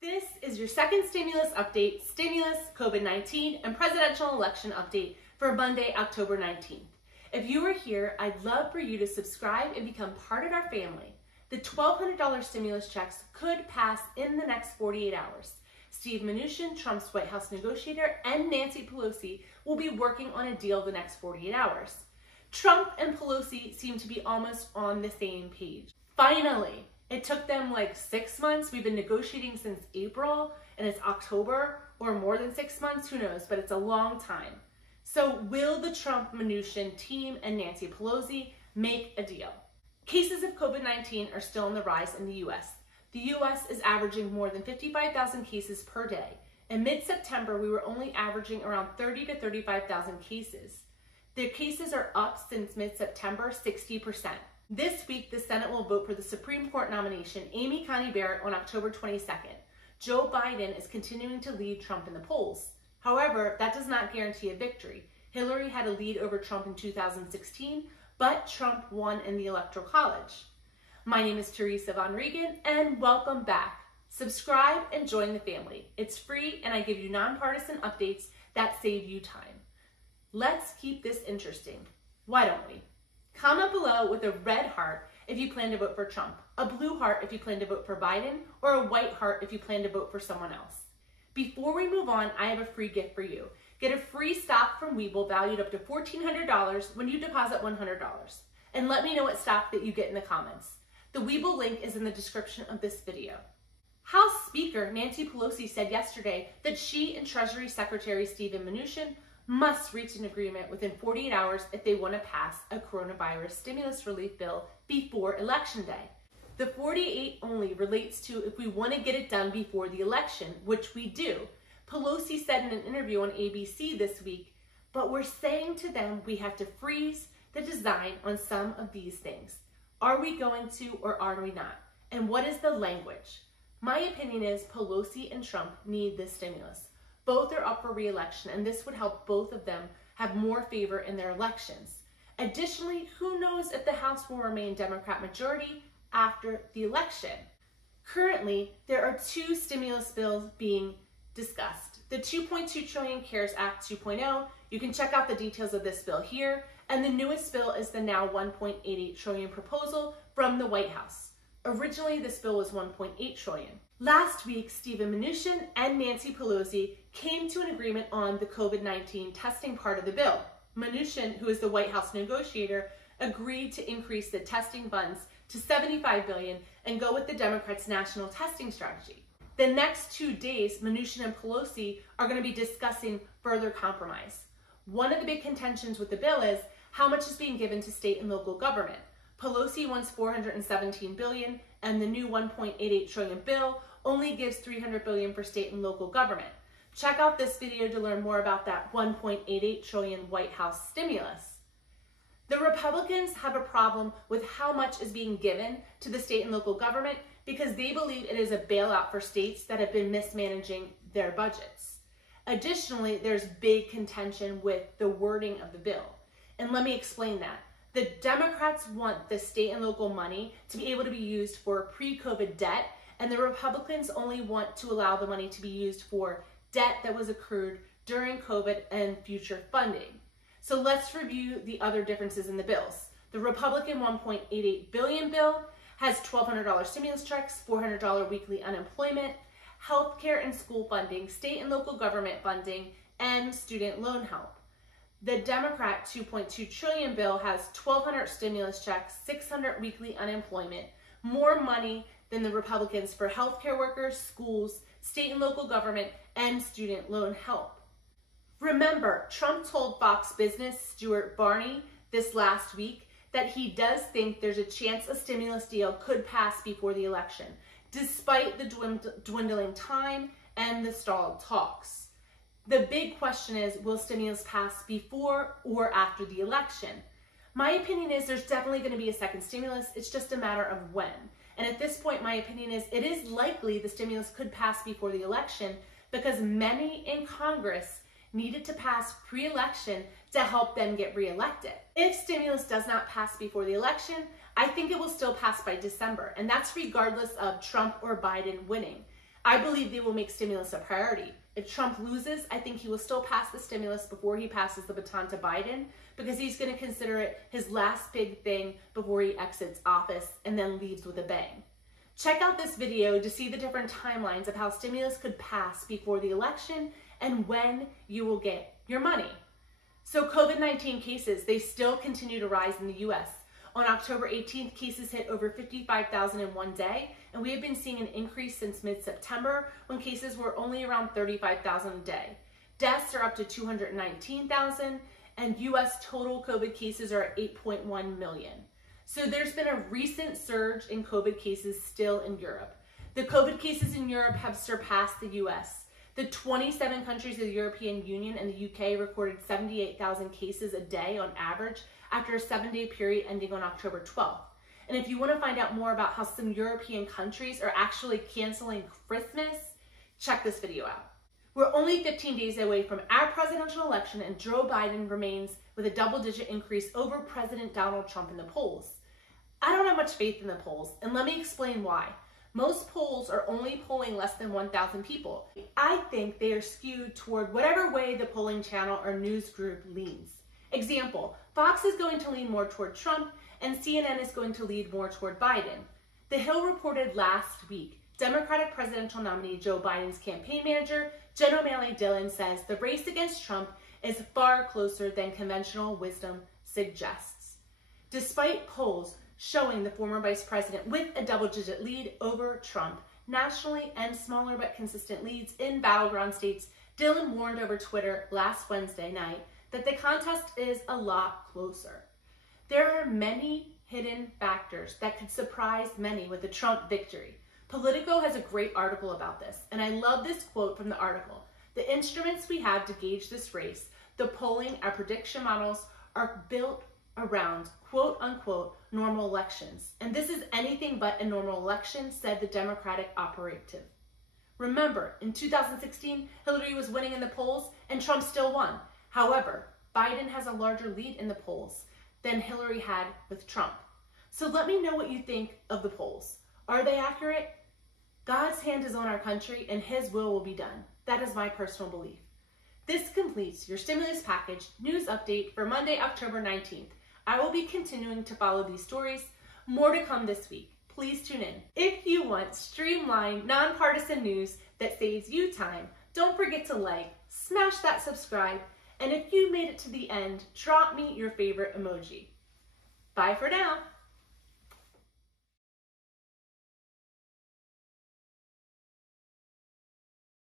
This is your second stimulus update, stimulus, COVID-19, and presidential election update for Monday, October 19th. If you are here, I'd love for you to subscribe and become part of our family. The $1,200 stimulus checks could pass in the next 48 hours. Steve Mnuchin, Trump's White House negotiator, and Nancy Pelosi will be working on a deal the next 48 hours. Trump and Pelosi seem to be almost on the same page. Finally, it took them like 6 months. We've been negotiating since April and it's October, or more than 6 months, who knows, but it's a long time. So will the Trump-Mnuchin team and Nancy Pelosi make a deal? Cases of COVID-19 are still on the rise in the US. The US is averaging more than 55,000 cases per day. In mid-September, we were only averaging around 30 to 35,000 cases. Their cases are up since mid-September 60%. This week, the Senate will vote for the Supreme Court nomination, Amy Coney Barrett, on October 22nd. Joe Biden is continuing to lead Trump in the polls. However, that does not guarantee a victory. Hillary had a lead over Trump in 2016, but Trump won in the Electoral College. My name is Teresa Von Regan, and welcome back. Subscribe and join the family. It's free, and I give you nonpartisan updates that save you time. Let's keep this interesting. Why don't we? Comment below with a red heart if you plan to vote for Trump, a blue heart if you plan to vote for Biden, or a white heart if you plan to vote for someone else. Before we move on, I have a free gift for you. Get a free stock from Webull valued up to $1,400 when you deposit $100. And let me know what stock that you get in the comments. The Webull link is in the description of this video. House Speaker Nancy Pelosi said yesterday that she and Treasury Secretary Steve Mnuchin must reach an agreement within 48 hours if they want to pass a coronavirus stimulus relief bill before Election Day. The 48 only relates to if we want to get it done before the election, which we do. Pelosi said in an interview on ABC this week, but we're saying to them we have to freeze the design on some of these things. Are we going to, or are we not? And what is the language? My opinion is Pelosi and Trump need this stimulus. Both are up for re-election, and this would help both of them have more favor in their elections. Additionally, who knows if the House will remain Democrat majority after the election. Currently, there are two stimulus bills being discussed. The $2.2 trillion CARES Act 2.0, you can check out the details of this bill here, and the newest bill is the now $1.88 trillion proposal from the White House. Originally, this bill was $1.8 trillion. Last week, Steve Mnuchin and Nancy Pelosi came to an agreement on the COVID-19 testing part of the bill. Mnuchin, who is the White House negotiator, agreed to increase the testing funds to $75 billion and go with the Democrats' national testing strategy. The next 2 days, Mnuchin and Pelosi are going to be discussing further compromise. One of the big contentions with the bill is how much is being given to state and local government. Pelosi wants $417 billion, and the new $1.88 trillion bill only gives $300 billion for state and local government. Check out this video to learn more about that $1.88 trillion White House stimulus. The Republicans have a problem with how much is being given to the state and local government because they believe it is a bailout for states that have been mismanaging their budgets. Additionally, there's big contention with the wording of the bill. And let me explain that. The Democrats want the state and local money to be able to be used for pre-COVID debt, and the Republicans only want to allow the money to be used for debt that was accrued during COVID and future funding. So let's review the other differences in the bills. The Republican $1.88 billion bill has $1,200 stimulus checks, $400 weekly unemployment, healthcare and school funding, state and local government funding, and student loan help. The Democrat $2.2 trillion bill has $1,200 stimulus checks, $600 weekly unemployment, more money than the Republicans for healthcare workers, schools, state and local government, and student loan help. Remember, Trump told Fox Business' Stuart Barney this last week that he does think there's a chance a stimulus deal could pass before the election, despite the dwindling time and the stalled talks. The big question is, will stimulus pass before or after the election? My opinion is there's definitely going to be a second stimulus. It's just a matter of when. And at this point, my opinion is it is likely the stimulus could pass before the election because many in Congress needed to pass pre-election to help them get reelected. If stimulus does not pass before the election, I think it will still pass by December, and that's regardless of Trump or Biden winning. I believe they will make stimulus a priority. If Trump loses, I think he will still pass the stimulus before he passes the baton to Biden, because he's going to consider it his last big thing before he exits office and then leaves with a bang. Check out this video to see the different timelines of how stimulus could pass before the election and when you will get your money. So COVID-19 cases, they still continue to rise in the US. On October 18th, cases hit over 55,000 in one day, and we have been seeing an increase since mid-September when cases were only around 35,000 a day. Deaths are up to 219,000, and US total COVID cases are at 8.1 million. So there's been a recent surge in COVID cases still in Europe. The COVID cases in Europe have surpassed the US. The 27 countries of the European Union and the UK recorded 78,000 cases a day on average after a 7-day period ending on October 12th. And if you want to find out more about how some European countries are actually canceling Christmas, check this video out. We're only 15 days away from our presidential election, and Joe Biden remains with a double-digit increase over President Donald Trump in the polls. I don't have much faith in the polls, and let me explain why. Most polls are only polling less than 1,000 people. I think they are skewed toward whatever way the polling channel or news group leans. Example, Fox is going to lean more toward Trump, and CNN is going to lead more toward Biden. The Hill reported last week, Democratic presidential nominee Joe Biden's campaign manager, Jen O'Malley Dillon, says the race against Trump is far closer than conventional wisdom suggests. Despite polls showing the former vice president with a double-digit lead over Trump, nationally and smaller but consistent leads in battleground states, Dillon warned over Twitter last Wednesday night that the contest is a lot closer. There are many hidden factors that could surprise many with the Trump victory. Politico has a great article about this, and I love this quote from the article. The instruments we have to gauge this race, the polling, our prediction models, are built around quote-unquote normal elections. And this is anything but a normal election, said the Democratic operative. Remember, in 2016, Hillary was winning in the polls and Trump still won. However, Biden has a larger lead in the polls than Hillary had with Trump. So let me know what you think of the polls. Are they accurate? God's hand is on our country and his will be done. That is my personal belief. This completes your stimulus package news update for Monday, October 19th. I will be continuing to follow these stories. More to come this week. Please tune in. If you want streamlined, nonpartisan news that saves you time, don't forget to like, smash that subscribe, and if you made it to the end, drop me your favorite emoji. Bye for now.